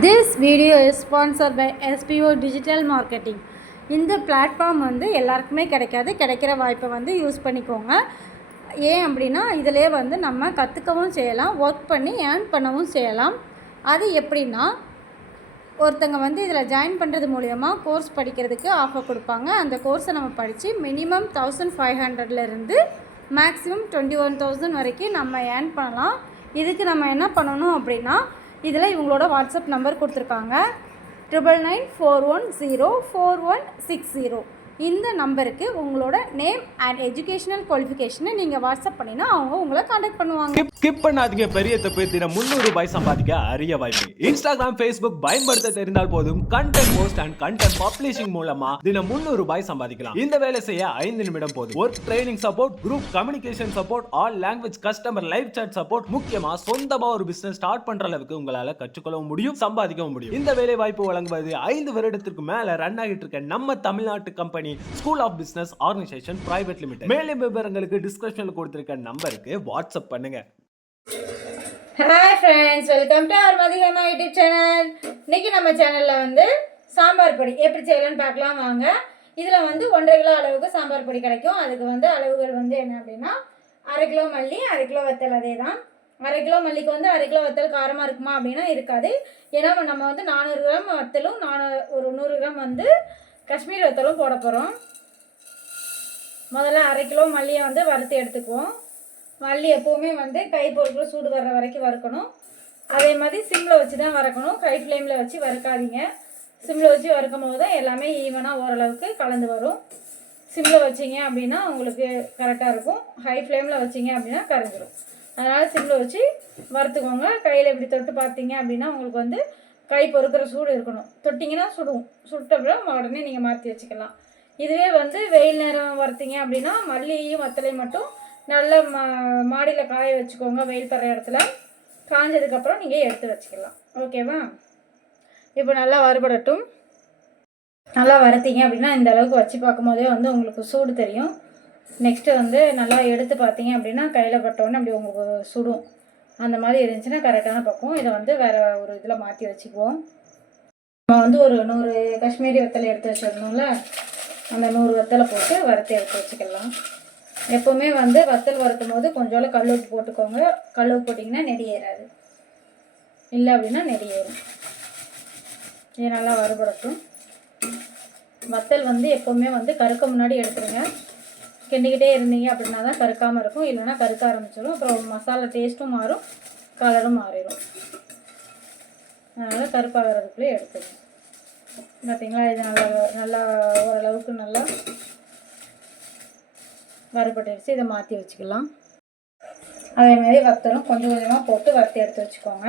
This video is sponsored by SPO Digital Marketing. இந்த platform வந்து எல்லாருக்குமே கிடைக்கிற வாய்ப்பை வந்து யூஸ் பண்ணிக்கோங்க. ஏன் அப்படின்னா இதிலே வந்து நம்ம கற்றுக்கவும் செய்யலாம், ஒர்க் பண்ணி ஏர்ன் பண்ணவும் செய்யலாம். அது எப்படின்னா, ஒருத்தங்க வந்து இதில் ஜாயின் பண்ணுறது மூலயமா கோர்ஸ் படிக்கிறதுக்கு ஆஃபர் கொடுப்பாங்க. அந்த கோர்ஸை நம்ம படித்து மினிமம் 1500லேருந்து மேக்ஸிமம் 21,000 வரைக்கும் நம்ம ஏர்ன் பண்ணலாம். இதுக்கு நம்ம என்ன பண்ணணும் அப்படின்னா, இதில் இவங்களோட வாட்ஸ்அப் நம்பர் கொடுத்துருக்காங்க 9994104160. இந்த நம்பருக்கு உங்களோட நேம் அண்ட் எஜுகேஷனல் குவாலிஃபிகேஷனை நீங்கள் வாட்ஸ்அப் பண்ணினா அவங்க உங்களை காண்டாக்ட் பண்ணுவாங்க. ஸ்கிப் பண்ணாதீங்க. பெரிய தப்பு. தினம் 300 ரூபாய் சம்பாதிக்க அரிய வாய்ப்பு. இன்ஸ்டாகிராம், ஃபேஸ்புக் பயன்படுத்த தெரிந்தால் போதும். Content post and content publishing மூலமா தினம் 300 ரூபாய் சம்பாதிக்கலாம். இந்த வேலை செய்ய 5 நிமிடம் போதும். Work training support, group communication support, all language customer live chat support, முக்கியமா சொந்தமா ஒரு பிசினஸ் ஸ்டார்ட் பண்ற அளவுக்கு உங்களால கற்றுக்கொள்ளவும் முடியும், சம்பாதிக்கவும் முடியும். இந்த வேலை வாய்ப்பு வழங்குவது 5 வருடத்திற்கு மேல ரன் ஆகிட்டு இருக்க நம்ம தமிழ்நாட்டு company school of business organisation private limited. மேலும் விவரங்களுக்கு டிஸ்கிரிப்ஷன்ல கொடுத்திருக்க நம்பருக்கு வாட்ஸ்அப் பண்ணுங்க. Hi friends, welcome to our மதிகமா யூடியூப் சேனல். இன்னைக்கு நம்ம சேனலில் வந்து சாம்பார் பொடி எப்படி செய்யலாம்னு பார்க்கலாம் வாங்க. இதில் வந்து 1.5 கிலோ அளவுக்கு சாம்பார் பொடி கிடைக்கும். அதுக்கு வந்து அளவுகள் வந்து என்ன அப்படின்னா, 1/2 கிலோ மல்லி, 1/2 கிலோ வத்தல். அதே தான் 1/2 கிலோ மல்லிக்கு வந்து 1/2 கிலோ வத்தல் காரமாக இருக்குமா அப்படின்னா இருக்காது. ஏன்னா நம்ம வந்து 400 கிராம் வத்தலும் ஒரு 100 கிராம் வந்து காஷ்மீர் வத்தலும் போட போகிறோம். முதல்ல 1/2 கிலோ மல்லியை வந்து வறுத்து எடுத்துக்குவோம். மல்லி எப்போவுமே வந்து கை பொருட்கள் சூடு வர்ற வரைக்கும் வறுக்கணும். அதே மாதிரி சிம்மில் வச்சு தான் வறுக்கணும், கை ஃப்ளேமில் வச்சு வறுக்காதீங்க. சிம்மில் வச்சு வறுக்கும் போது தான் எல்லாமே ஈவனாக ஓரளவுக்கு கலந்து வரும். சிம்மில் வச்சிங்க அப்படின்னா உங்களுக்கு கரெக்டாக இருக்கும். ஹை ஃப்ளேமில் வச்சிங்க அப்படின்னா கரைஞ்சிடும். அதனால் சிம்மில் வச்சு வறுத்துக்கோங்க. கையில் இப்படி தொட்டு பார்த்தீங்க அப்படின்னா உங்களுக்கு வந்து கை பொறுக்கிற சூடு இருக்கணும். தொட்டிங்கன்னா சுடும். சுட்டப்புறம் உடனே நீங்கள் மாற்றி வச்சுக்கலாம். இதுவே வந்து வெயில் நேரம் வறுத்தீங்க அப்படின்னா மல்லியையும் வத்தலையும் மட்டும் நல்லா மாடியில் காய வச்சுக்கோங்க. வெயில் தர இடத்துல காஞ்சதுக்கப்புறம் நீங்கள் எடுத்து வச்சுக்கலாம். ஓகேவா? இப்போ நல்லா வறுபடட்டும். நல்லா வறுத்தீங்க அப்படின்னா இந்த அளவுக்கு வச்சு பார்க்கும்போதே வந்து உங்களுக்கு சூடு தெரியும். நெக்ஸ்ட்டு வந்து நல்லா எடுத்து பார்த்தீங்க அப்படின்னா கையில் பட்டோன்னே அப்படி உங்களுக்கு சுடும். அந்த மாதிரி இருந்துச்சுன்னா கரெக்டான பக்கம். இதை வந்து வேறு ஒரு இதில் மாற்றி வச்சுக்குவோம். நம்ம வந்து ஒரு 100 காஷ்மீரி வத்தலை எடுத்து வச்சிடணும்ல, அந்த 100 வத்தலை போட்டு வறுத்து எடுத்து வச்சுக்கலாம். எப்போவுமே வந்து வத்தல் வறுக்கும் போது கொஞ்சோட கல் உப்பு போட்டுக்கோங்க. கல் உப்பு போட்டிங்கன்னா நெடி ஏறாது, இல்லை அப்படின்னா நெடி ஏறும். இது நல்லா வறுபடட்டும். வத்தல் வந்து எப்போவுமே வந்து கருக்க முன்னாடி எடுத்துருங்க. கிண்டிக்கிட்டே இருந்தீங்க அப்படின்னா தான் கருக்காமல் இருக்கும், இல்லைன்னா கருக்க ஆரம்பிச்சிடும். அப்புறம் மசாலா டேஸ்ட்டும் மாறும், கலரும் மாறிடும். அதனால் கருப்பாகிறதுக்குள்ளே எடுத்துக்கணும். பார்த்தீங்களா? இது நல்லா ஓரளவுக்கு நல்லா வறுபட்டுருச்சு. இதை மாற்றி வச்சுக்கலாம். அதேமாதிரி வத்தலும் கொஞ்சம் கொஞ்சமாக போட்டு வறுத்து எடுத்து வச்சுக்கோங்க.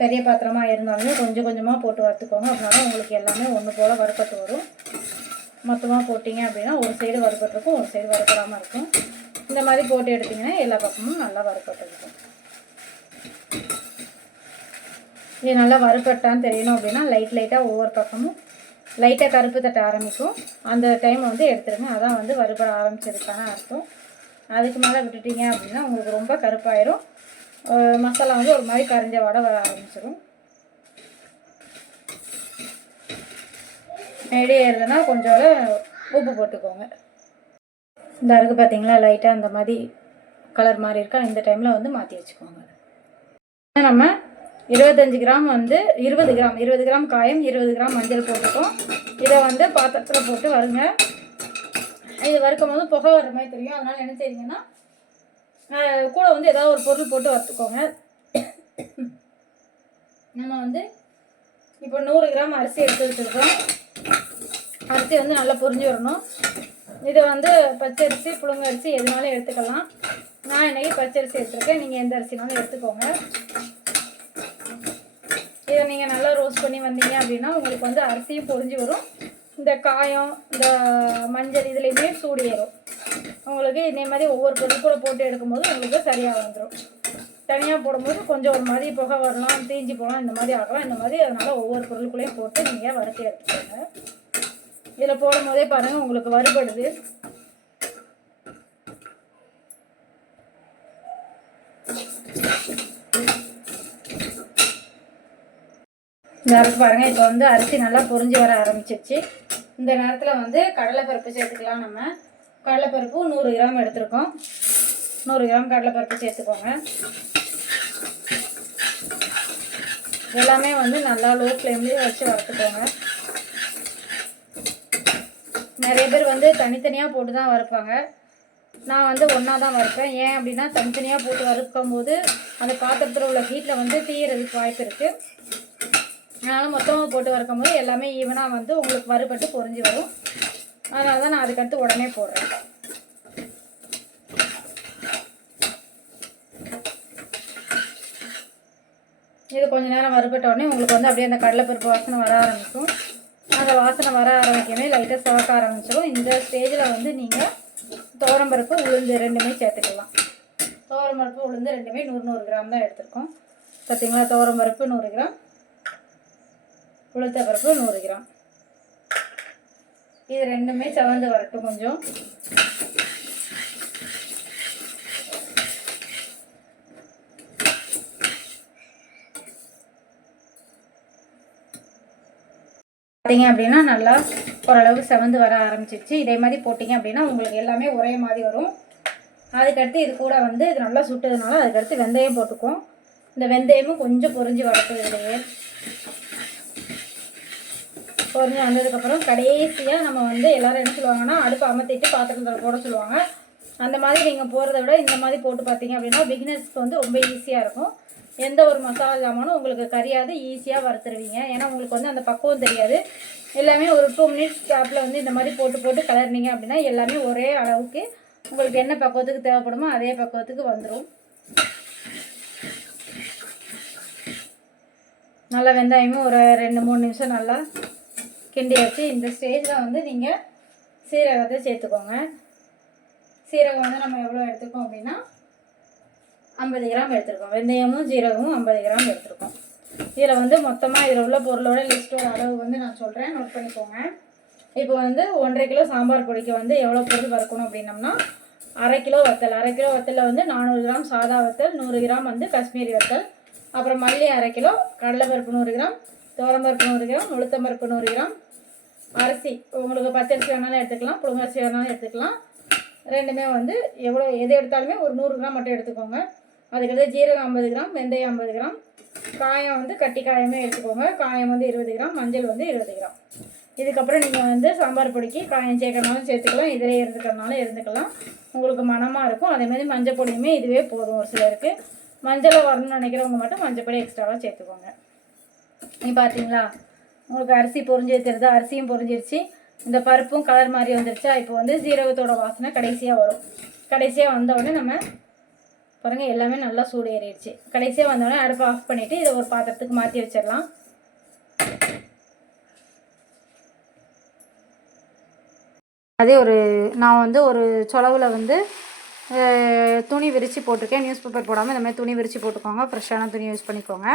பெரிய பாத்திரமாக இருந்தாலுமே கொஞ்சம் கொஞ்சமாக போட்டு வறுத்துக்கோங்க. அப்படின்னா உங்களுக்கு எல்லாமே ஒன்று போல் வறுப்பட்டு வரும். மொத்தமாக போட்டிங்க அப்படின்னா ஒரு சைடு வறுப்பட்டுருக்கும், ஒரு சைடு வறுப்படாமல் இருக்கும். இந்த மாதிரி போட்டு எடுத்திங்கன்னா எல்லா பக்கமும் நல்லா வறுப்பட்டுருக்கும். இது நல்லா வறுப்பட்டான்னு தெரியணும் அப்படின்னா லைட்டாக ஒவ்வொரு பக்கமும் லைட்டாக கருப்பு தட்ட ஆரம்பிக்கும். அந்த டைம் வந்து எடுத்துருங்க. அதான் வந்து வறுபட ஆரம்பிச்சதுக்கான அர்த்தம். அதுக்கு மேலே விட்டுட்டிங்க அப்படின்னா உங்களுக்கு ரொம்ப கருப்பாயிரும். மசாலா வந்து ஒரு மாதிரி கரைஞ்ச வடை வர ஆரம்பிச்சிடும். நெடி ஏறுதுன்னா கொஞ்சோட உப்பு போட்டுக்கோங்க. இந்த அருக்கு பார்த்தீங்களா, லைட்டாக அந்த மாதிரி கலர் மாதிரி இருக்கா. இந்த டைமில் வந்து மாற்றி வச்சுக்கோங்க. நம்ம 25 கிராம் வந்து 20 கிராம் காயம், 20 கிராம் மஞ்சள் போட்டுக்கோம். இதை வந்து பாத்திரத்தில் போட்டு வருங்க. இது வறுக்கும் போது புகை வர மாதிரி தெரியும். அதனால் என்ன செய்றீங்கன்னா கூட வந்து ஏதாவது ஒரு பொருள் போட்டு வறுத்துக்கோங்க. நம்ம வந்து இப்போ 100 கிராம் அரிசி எடுத்து வச்சுருக்கோம். அரிசி வந்து நல்லா பொரிஞ்சு வரணும். இதை வந்து பச்சரிசி, புழுங்கரிசி எதுனாலும் எடுத்துக்கலாம். நான் இன்றைக்கி பச்சரிசி எடுத்துருக்கேன். நீங்கள் எந்த அரிசினாலும் எடுத்துக்கோங்க. இதை நீங்கள் நல்லா ரோஸ்ட் பண்ணி வந்தீங்க அப்படின்னா உங்களுக்கு வந்து அரிசியும் பொரிஞ்சு வரும். இந்த காயம், இந்த மஞ்சள் இதுலேயுமே சூடு ஏறும். உங்களுக்கு இதே மாதிரி ஒவ்வொரு பொருள் கூட போட்டு எடுக்கும்போது உங்களுக்கு சரியாக வந்துடும். தனியாக போடும்போது கொஞ்சம் ஒரு மாதிரி புகை வரலாம், தீஞ்சி போகலாம், இந்த மாதிரி ஆகலாம். இந்த மாதிரி அதனால் ஒவ்வொரு பொருளுக்குள்ளேயும் போட்டு நீங்கள் வறுத்து எடுத்துக்கோங்க. இதில் போடும் போதே பாருங்கள் உங்களுக்கு வறுபடுது. இந்த அரைச்சி பாருங்கள். இப்போ வந்து அரிசி நல்லா பொரிஞ்சு வர ஆரம்பிச்சிருச்சு. இந்த நேரத்தில் வந்து கடலைப்பருப்பு சேர்த்துக்கலாம். நம்ம கடலைப்பருப்பு 100 கிராம் எடுத்துருக்கோம். 100 கிராம் கடலைப்பருப்பு சேர்த்துக்கோங்க. எல்லாமே வந்து நல்லா லோ ஃப்ளேம்லேயே வச்சு வறுத்துக்கோங்க. நிறைய பேர் வந்து தனித்தனியாக போட்டு தான் வறுப்பாங்க. நான் வந்து ஒன்றா தான் வறுப்பேன். ஏன் அப்படின்னா தனித்தனியாக போட்டு வறுக்கும் போது அந்த பாத்திரத்தில் உள்ள ஹீட்டில் வந்து தீயறதுக்கு வாய்ப்பு இருக்குது. அதனால் மொத்தமாக போட்டு வறுக்கும் போது எல்லாமே ஈவனாக வந்து உங்களுக்கு வறுபட்டு பொரிஞ்சு வரும். அதனால தான் நான் அதுக்கடுத்து உடனே போடுறேன். இது கொஞ்சம் நேரம் வறுபட்ட உடனே உங்களுக்கு வந்து அப்படியே அந்த கடலைப்பருப்பு வாசனை வர ஆரம்பிக்கும். அந்த வாசனை வர ஆரம்பிக்கவே லைட்டாக சவக்க ஆரம்பிச்சிடும். இந்த ஸ்டேஜில் வந்து நீங்கள் துவரம்பருப்பு உளுந்து ரெண்டுமே சேர்த்துக்கலாம். துவரம்பருப்பு உளுந்து ரெண்டுமே 100 கிராம் தான் எடுத்துருக்கோம். பார்த்தீங்களா, துவரம்பருப்பு 100 கிராம், உளுத்தப்பருப்பு 100 கிராம். இது ரெண்டுமே செவந்து வரட்டும். கொஞ்சம் பார்த்தீங்க அப்படின்னா நல்லா ஓரளவுக்கு செவந்து வர ஆரம்பிச்சிருச்சு. இதே மாதிரி போட்டிங்க அப்படின்னா உங்களுக்கு எல்லாமே ஒரே மாதிரி வரும். அதுக்கடுத்து இது கூட வந்து இது நல்லா சுட்டதுனால அதுக்கடுத்து வெந்தயம் போட்டுக்கும். இந்த வெந்தயமும் கொஞ்சம் பொரிஞ்சு வரட்டும். இதுலேயே பொரிஞ்சு வந்ததுக்கப்புறம் கடைசியாக நம்ம வந்து எல்லோரும் என்ன சொல்லுவாங்கன்னா அடுப்பு அமர்த்திட்டு பாத்திரத்தில் போட சொல்லுவாங்க. அந்த மாதிரி நீங்கள் போகிறத விட இந்த மாதிரி போட்டு பார்த்தீங்க அப்படின்னா பிகினர்ஸ்க்கு வந்து ரொம்ப ஈஸியாக இருக்கும். எந்த ஒரு மசாலா ஜாமானும் உங்களுக்கு கரியாது, ஈஸியாக வறுத்துருவீங்க. ஏன்னா உங்களுக்கு வந்து அந்த பக்குவம் தெரியாது. எல்லாமே ஒரு 2 மினிட்ஸ் கேப்பில் வந்து இந்த மாதிரி போட்டு கலர்னிங்க அப்படின்னா எல்லாமே ஒரே அளவுக்கு உங்களுக்கு என்ன பக்குவத்துக்கு தேவைப்படுமோ அதே பக்குவத்துக்கு வந்துடும். நல்லா வெங்காயமும் ஒரு 2-3 நிமிஷம் நல்லா கிண்டி வச்சு இந்த ஸ்டேஜில் வந்து நீங்கள் சீரகத்தை சேர்த்துக்கோங்க. சீரகம் வந்து நம்ம எவ்வளோ எடுத்துக்கோம் அப்படின்னா 50 கிராம் எடுத்துருக்கோம். வெந்தயமும் சீரகமும் 50 கிராம் எடுத்துருக்கோம். இதில் வந்து மொத்தமாக இதில் உள்ள பொருளோட லிஸ்ட்டோட அளவு வந்து நான் சொல்கிறேன், நோட் பண்ணிக்கோங்க. இப்போ வந்து 1.5 கிலோ சாம்பார் பொடிக்கு வந்து எவ்வளோ பொருள் வறுக்கணும் அப்படின்னம்னா 1/2 கிலோ வத்தல். 1/2 கிலோ வத்தலில் வந்து 400 கிராம் சாதா வத்தல், 100 கிராம் வந்து காஷ்மீரி வத்தல், அப்புறம் மல்லி 1/2 கிலோ, கடலைப்பருப்பு 100 கிராம், துவரம்பருப்பு 100 கிராம், உளுத்தம்பருப்பு 100 கிராம், அரிசி உங்களுக்கு பச்சரிசி வேணாலும் எடுத்துக்கலாம், புழுங்கரிசி வேணாலும் எடுத்துக்கலாம். ரெண்டுமே வந்து எது எடுத்தாலுமே ஒரு 100 கிராம் மட்டும் எடுத்துக்கோங்க. அதுக்கடுத்து ஜீரகம் 50 கிராம், வெந்தயம் 50 கிராம், காயம் வந்து கட்டி காயமே எடுத்துக்கோங்க. காயம் வந்து 20 கிராம், மஞ்சள் வந்து 20 கிராம். இதுக்கப்புறம் நீங்கள் வந்து சாம்பார் பொடிக்கு காயம் சேர்க்கறனாலும் சேர்த்துக்கலாம், இதிலே இருந்துக்கிறனாலும் இருந்துக்கலாம். உங்களுக்கு மனமாக இருக்கும். அதேமாதிரி மஞ்சள் பொடியுமே இதுவே போதும். ஒரு சிலருக்கு மஞ்சளை வரணும்னு நினைக்கிறவங்க மட்டும் மஞ்சள் பொடி எக்ஸ்ட்ராவாக சேர்த்துக்கோங்க. நீ பார்த்தீங்களா, உங்களுக்கு அரிசி பொரிஞ்சு தெரியுதா? அரிசியும் பொரிஞ்சிருச்சு. இந்த பருப்பும் கலர் மாதிரி வந்துருச்சா? இப்போ வந்து சீரகத்தோட வாசனை கடைசியாக வரும். கடைசியாக வந்தவுடனே நம்ம பாருங்கள் எல்லாமே நல்லா சூடு ஏறிடுச்சு. கடைசியாக வந்தோடனே அடுப்பை ஆஃப் பண்ணிவிட்டு இதை ஒரு பாத்திரத்துக்கு மாற்றி வச்சிடலாம். அதே நான் வந்து ஒரு சொலவில் வந்து துணி விரித்து போட்டிருக்கேன். நியூஸ் பேப்பர் போடாமல் இந்த மாதிரி துணி விரித்து போட்டுக்கோங்க. ஃப்ரெஷ்ஷான துணி யூஸ் பண்ணிக்கோங்க.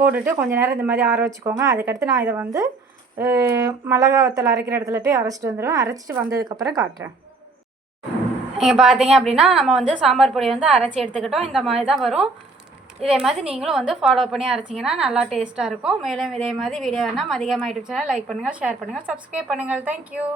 போட்டுட்டு கொஞ்சம் நேரம் இந்த மாதிரி ஆற வச்சுக்கோங்க. அதுக்கடுத்து நான் இதை வந்து மிளகா வத்தல் அரைக்கிற இடத்துல போய் அரைச்சிட்டு வந்துடுவேன். அரைச்சிட்டு வந்ததுக்கப்புறம் காட்டுறேன். நீங்கள் பார்த்தீங்க அப்படின்னா நம்ம வந்து சாம்பார் பொடி வந்து அரைச்சி எடுத்துக்கிட்டோம். இந்த மாதிரி தான் வரும். இதே மாதிரி நீங்களும் வந்து ஃபாலோ பண்ணி அரைச்சிங்கன்னா நல்லா டேஸ்ட்டாக இருக்கும். மேலும் இதே மாதிரி வீடியோ வேணால் மதிகமா யூடியூப் சேனல் லைக் பண்ணுங்கள், ஷேர் பண்ணுங்கள், சப்ஸ்கிரைப் பண்ணுங்கள். தேங்க்யூ.